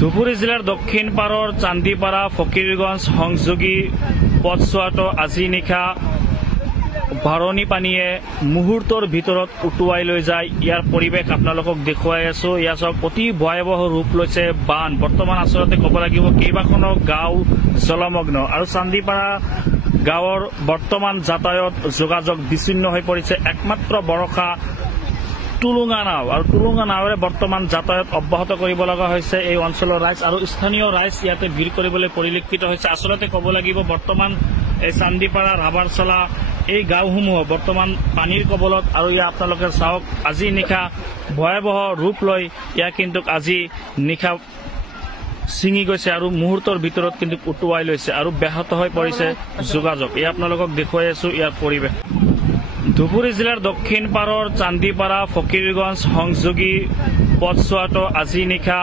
ধুবুৰী জিলাৰ দক্ষিণ পাৰৰ চান্দিপাৰা ফকীৰগঞ্জ সংযোগী পথছোৱাটো আজি নিশা ভাৰণি পানীয়ে মুহূৰ্তৰ ভিতৰত উটুৱাই লৈ যায়। ইয়াৰ পৰিৱেশ আপোনালোকক দেখুৱাই আছো। ইয়াৰ চাওক অতি ভয়াৱহ ৰূপ লৈছে বান। বৰ্তমান আচলতে ক'ব লাগিব কেইবাখনো গাঁও জলমগ্ন আৰু চান্দিপাৰা গাঁৱৰ বৰ্তমান যাতায়াত যোগাযোগ বিচ্ছিন্ন হৈ পৰিছে। একমাত্ৰ বৰষা টুলুঙা নাও আৰু টুলুঙা নাৱেৰে বৰ্তমান যাতায়াত অব্যাহত কৰিব লগা হৈছে এই অঞ্চলৰ ৰাইজ আৰু স্থানীয় ৰাইজ ইয়াতে ভিৰ কৰিবলৈ পৰিলক্ষিত হৈছে। আচলতে ক'ব লাগিব বৰ্তমান এই চান্দিপাৰা ৰাবাৰচলা এই গাঁওসমূহ বৰ্তমান পানীৰ কবলত আৰু ইয়াত আপোনালোকে চাওক আজি নিশা ভয়াৱহ ৰূপ লৈ ইয়াক কিন্তু আজি নিশা ছিঙি গৈছে আৰু মুহূৰ্তৰ ভিতৰত কিন্তু উটুৱাই লৈছে আৰু ব্যাহত হৈ পৰিছে যোগাযোগ। এই আপোনালোকক দেখুৱাই আছো ইয়াৰ পৰিৱেশ। ধুবুৰী জিলাৰ দক্ষিণ পাৰৰ চান্দিপাৰা ফকীৰগঞ্জ সংযোগী পথছোৱাটো আজি নিশা